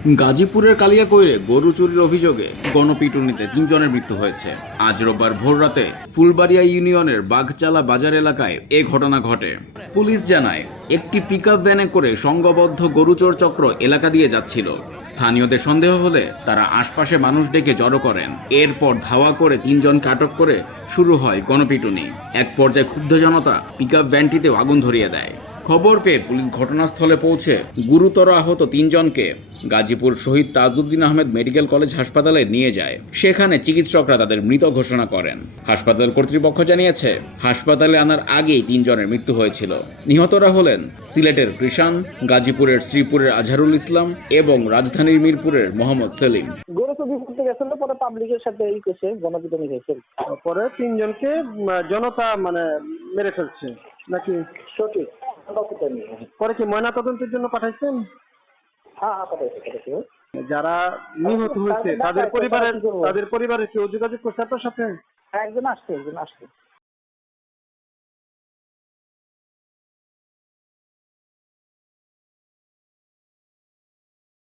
গাজীপুরের কালিয়াকৈরে গরু চুরির অভিযোগে গণপিটুনিতে ৩ জনের মৃত্যু হয়েছে। আজ রোববার ভোররাতে ফুলবাড়িয়া ইউনিয়নের বাঘচালা বাজার এলাকায় এ ঘটনা ঘটে। পুলিশ জানায়, একটি পিকআপ ভ্যানে করে সংঘবদ্ধ গরুচোর চক্র এলাকা দিয়ে যাচ্ছিল। স্থানীয়দের সন্দেহ হলে তারা আশপাশে মানুষ ডেকে জড়ো করেন। এরপর ধাওয়া করে ৩ জনকে আটক করে শুরু হয় গণপিটুনি। এক পর্যায়ে ক্ষুব্ধ জনতা পিকআপ ভ্যানটিতেও আগুন ধরিয়ে দেয়। খবর পেয়ে পুলিশ ঘটনাস্থলে পৌঁছে গুরুতর আহত ৩ জনকে গাজীপুর শহীদ তাজউদ্দিন আহমেদ মেডিকেল কলেজ হাসপাতালে নিয়ে যায়। সেখানে চিকিৎসকরা তাদের মৃত ঘোষণা করেন। হাসপাতাল কর্তৃপক্ষ জানিয়েছে, হাসপাতালে আনার আগেই ৩ জনের মৃত্যু হয়েছিল। নিহতরা হলেন সিলেটের কৃষাণ, গাজীপুরের শ্রীপুরের আজহারুল ইসলাম এবং রাজধানীর মিরপুরের মোহাম্মদ সেলিম। গরু চুরি করতে গেছিল, পরে পাবলিকের সাথে করছে, গণপিটুনি হয়েছে। পরে ৩ জনকে জনতা মেরে ফেলছে নাকি? সঠিক। পরে কি ময়না তদন্তের জন্য পাঠাইছেন? হ্যাঁ, পাঠাইছে। যারা নিহত হয়েছে তাদের পরিবারের কি যোগাযোগ করছে আপনার সাথে? একজন আসছে।